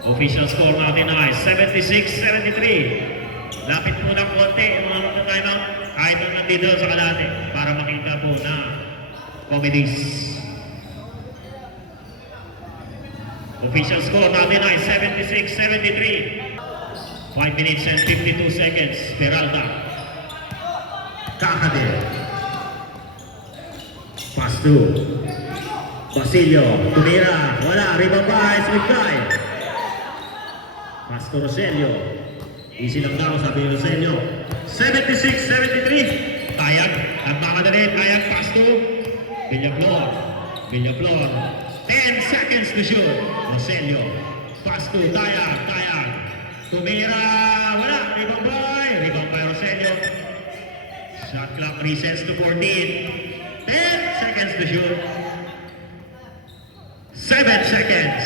Official score natin ay 76-73. Lapit po ng konti yung mga magta-time out. Kahit nung nandito sa kalate para makita po na comedies. Official score natin ay 76-73. 5 minutes and 52 seconds. Peralta. Kakade. Pass to Basilio. Tumira. Wala. Rebound by Smith-Guy. Pass to Roselio. Easy lang daw, sabi ni Roselio. 76-73. Tayag. Nagmamadali. Tayag. Pass to Villaflor. 10 seconds to shoot. Roselio. Pass to Tayag. Tumira. Wala. Rebound by Roselio. Shot clock resets to 14. 10 seconds to shoot. 7 seconds.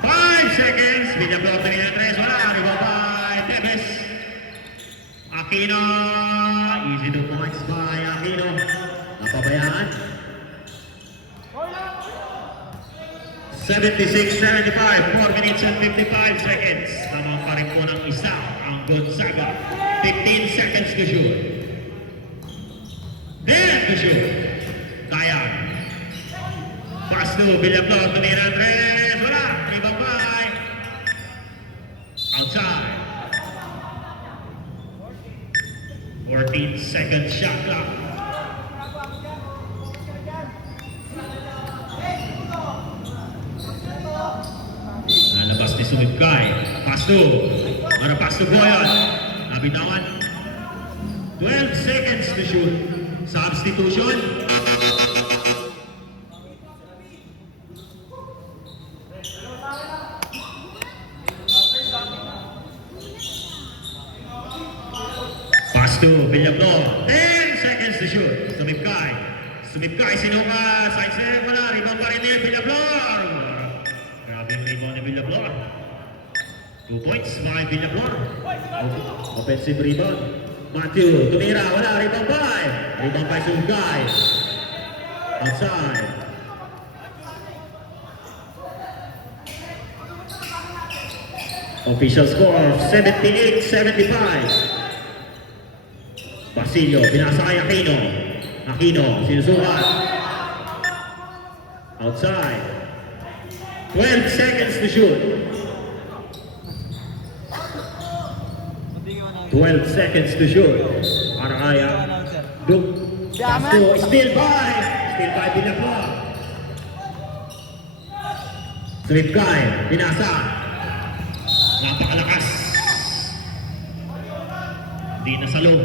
5 seconds. Binablock na nila 3. Wala. Rebound by Tevez. Aquino. Easy 2 points by Aquino. Napabayaan. 76-75. 4 minutes and 55 seconds. Lamang pa rin po ng isa ang Gonzaga. 15 seconds to shoot. 10 to shoot. Dayan. Pass to Villaflor. Tumira ang 3. Wala. Rebound by. Outside. 14 seconds shot clock. Nalabas ni Sumibkay. Pass to. Para pass to Goyon. Nabitawan. 12 seconds to shoot. Substitution. Pass to Villaflor. 10 seconds to shoot. Sumibkay. Sumibkay sinuka. Side step. Wala. Rebound pa rin ni Villaflor. Grabe yung rebound ni Villaflor. 2 points by Villaflor. Offensive rebound. Matthew. Tumira. Wala. Rebound by. Rebound by Sumibkay. Outside. Official score 78-75. Basilio, pinasa kay Aquino. Aquino, sinusukat. Outside. 12 seconds to shoot. 12 seconds to shoot. Para kaya. Duke. Pasto, still by. Still by Villaflor. Sumibkay, pinasa. Napakalakas. Hindi na sa loob.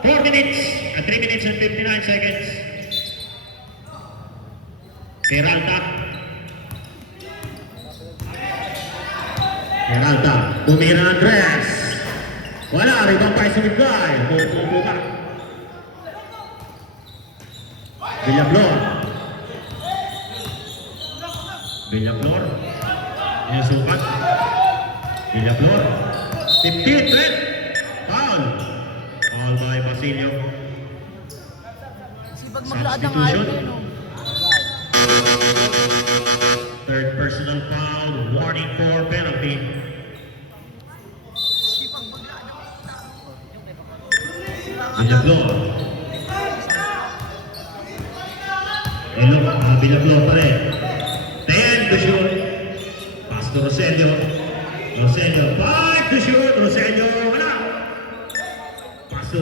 4 minutes and 3 minutes and 59 seconds. Peralta. Peralta. Tumira Andres. Wala. Rebound pa Sumibkay. Buka. Villaflor. Villaflor. Inusukat. Villaflor. 15 red. Foul. Foul by Basilio. Sipag maglaad ng ayaw Substitution. yun. Third personal foul. Warning for penalty. Villaflor. Villaflor pa rin. 10 to shoot. Pass to Roselio. Roselio. 5 to shoot. Roselio. Wala. Pass to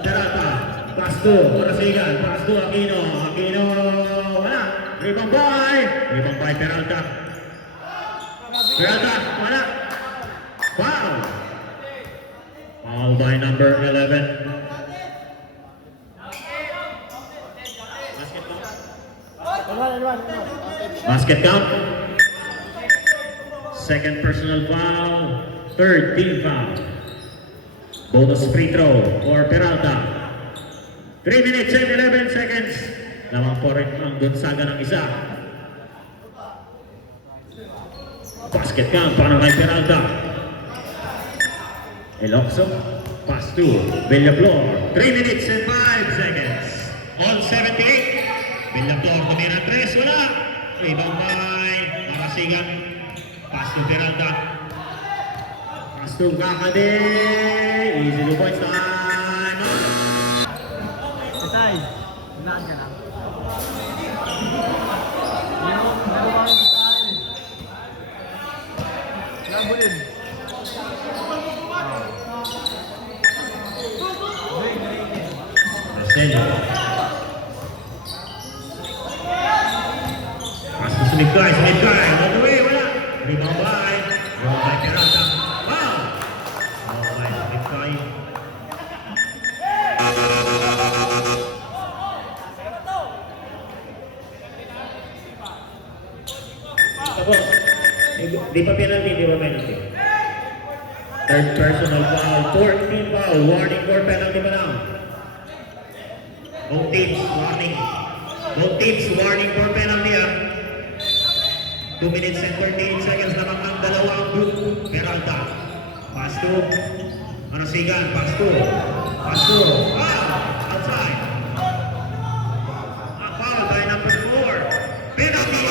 Peralta. Pass to Marasigan. Pass to Aquino. Aquino. Wala. Rebound by. Rebound by Peralta. Peralta. Wala. Foul. Foul by number 11. Basket count. Second personal foul. Third team foul. Bonus free throw for Peralta. 3 minutes and 11 seconds. Lamang po rin ang Gonzaga ng isa. Basket count para kay Peralta. Elocso. Pass to Villaflor. 3 minutes and 5 seconds. All 78. Villaflor tumira 3. Wala. Rebound by Marasigan. Pass to Peralta. Pass to Kakade. Easy 2 points time. Tay, hinaan ka lang. Dalawa ang tay. Labulin. Marcelo. Pass to Sumibkay. Sumibkay. All the way. Wala. Rebound by. Rebound by Peralta. Wow. Rebound by Sumibkay. Tapos, di pa penalty, di pa penalty. Third personal foul, fourth team foul, warning for penalty pa lang. Both teams, warning. Both teams, warning for penalty, 2 minutes and 38 seconds lamang ang dalawang group. Peralta. Pass to. Manasigan. Pass to. Outside. A foul by number 4. Penalty.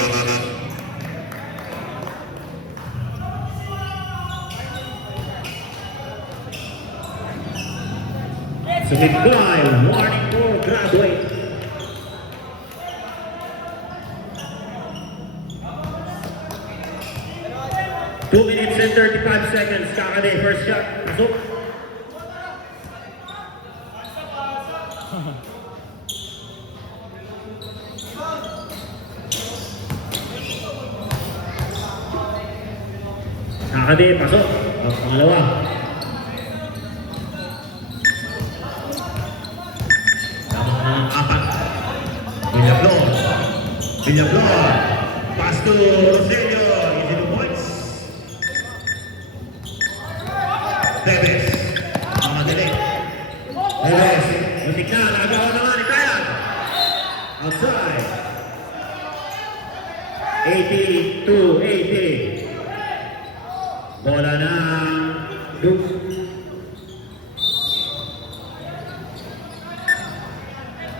Sumigay. Warning for graduate. Two minutes and 35 seconds. Kakade, first shot. Pasok. Kakade, pasok. Pangalawa. Tama ng 4. Villablor. Pass to Roselio. Easy to points. Tevez. Mamadali. Tevez. Muntik na. Nagawa naman ni Kaya. Outside. 82-80. Bola na Duke.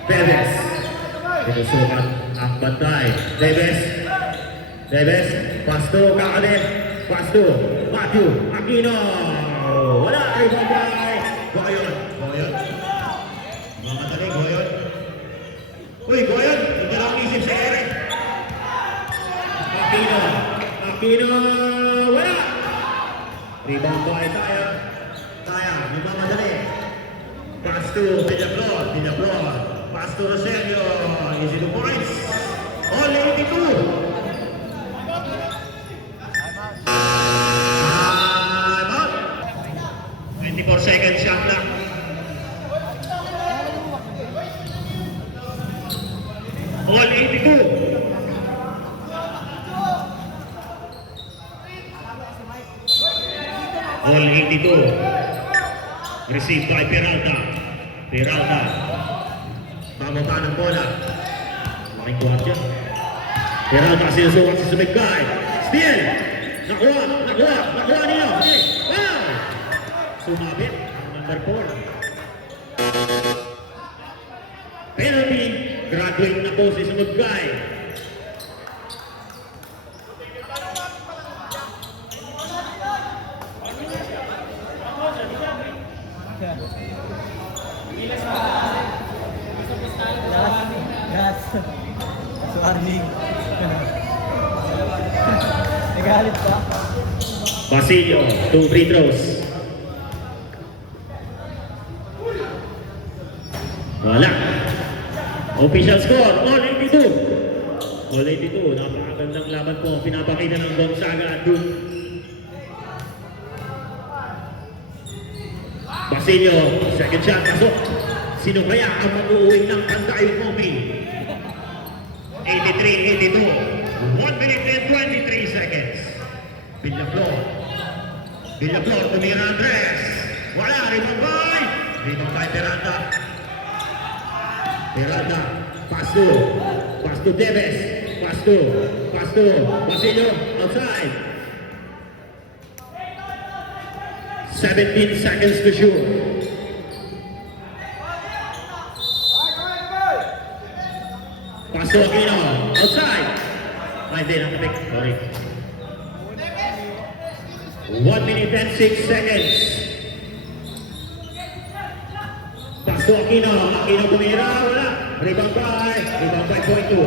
Tevez. Pinusukat ang bantay. Tevez. Pasto. Kakade. Pasto. Matthew. Aquino. Wala. Ay bantay. Goyon. Mamadali. Goyon. Uy, Goyon. Hindi lang isip si Eric. Aquino. Wala. Rebound po ay Kaya. Mamadali. Pass to Villablor. Pass to Roselio. Easy to points. All 82. Time out. 24 seconds shot lang. All 82. All 82. Received by Peralta. Pababa ng bola. Malaking guwardya. Peralta sinusukat si Sumigay. Steal! Nakuha niya. Okay. Wow! Sumabit ang number 4. Penalty. Graduate na po si Sumigay. Gas. Sorry. Nagalit pa. Basilio, 2 free throws. Wala. Official score, all 82. All 82. Napakagandang laban po. Pinapakita ng Gonzaga at Duke. Basilio, second shot, pasok. Sino kaya ang mag-uwing ng Pantay Coffee? 83-82. 1 minute and 23 seconds. Villablor, tumira Andres. Wala, rebound by Peralta. Pass to Tevez. Pass to Basilio, outside. 17 seconds to shoot. Pass to Aquino, outside. Hindi lang pick, sorry. 1 minute and 6 seconds. Pass to Aquino tumira, wala. Rebound by point 2.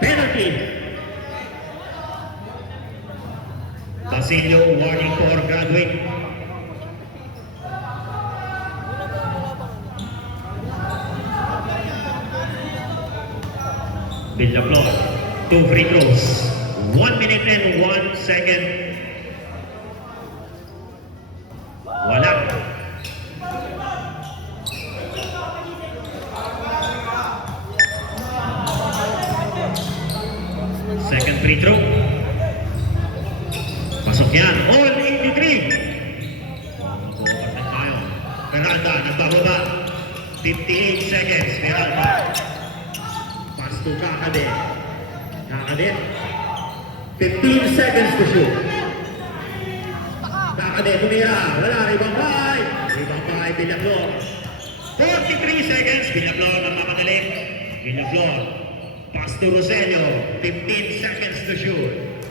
Penalty. Basilio, warning for graduate. Villablor, 2 free throws. 1 minute and 1 second. Wala. Second free throw. Peralta, nagbababa. 58 seconds, Peralta. Pass to Kakade. Kakade. 15 seconds to shoot. Kakade, tumira. Wala, Ribambay. Ribambay, Villablor. 43 seconds, Villablor, nagmamadali. Villablor. Pass to Roselio. 15 seconds to shoot.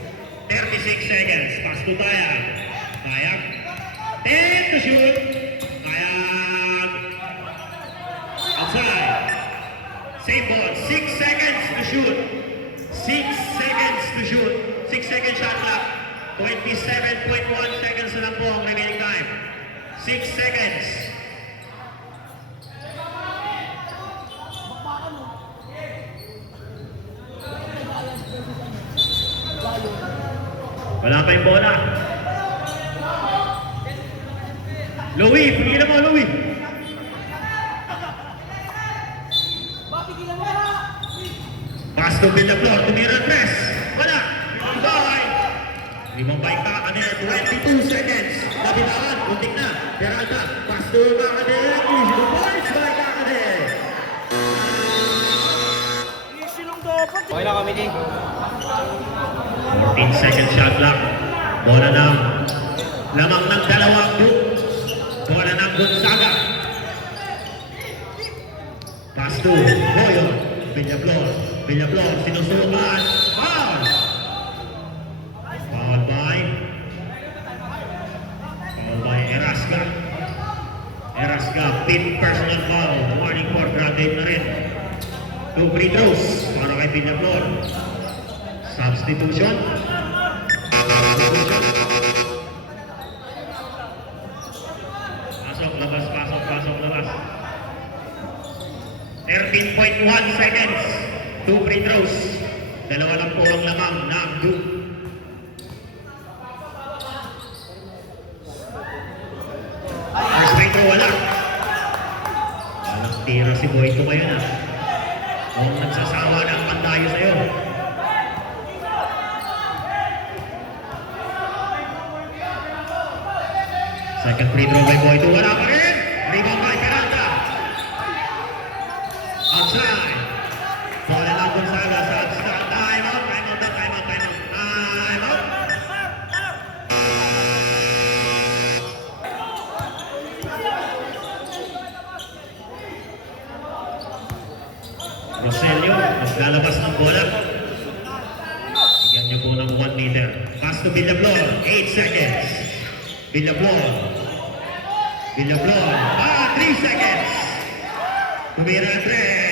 36 seconds. Pass to Tayag. Tayag. 10 to shoot. Tayag. Outside. Same ball. 6 seconds to shoot. 6 seconds to shoot. 6 second shot clock. 27.1 seconds na lang po ang remaining time. 6 seconds. Wala pa yung bola. Louie, pagkina mo, Louie. Pass to Villablor, tumira press. Wala. Ribambay. Ribambay Kakade, 22 seconds. Nabitawan, kuntik na. Peralta, pass to Kakade. Easy points by Kakade. Okay na kami, Ding. 14 second shot clock. Bola ng lamang ng dalawang group. Bola ng Gonzaga. Pass to Boyo. Villablor. Villablor, sinusukan. Foul! Foul by Erasca. Erasca, 5th personal foul. Warning for graduate na rin. 2 free throws para kay Villablor. Substitution. Pasok, labas, pasok, pasok, labas. 13.1 seconds. 2 free throws. Dalawa lang po ang lamang ng group. First free throw, wala. Walang tira si Boyto ngayon ah. Kung nagsasawa na ang pandayo sa'yo. Second free throw by Boyto, wala pa rin. Rebound by Peralta. Outside. Bola ng Gonzaga sa outside. Time out, time out, time out, time out. Time out. Roselio, maglalabas ng bola. Bigyan niyo po ng 1 meter. Pass to Villablor, 8 seconds. Villablor. Villablor. 3 seconds. Tumira 3.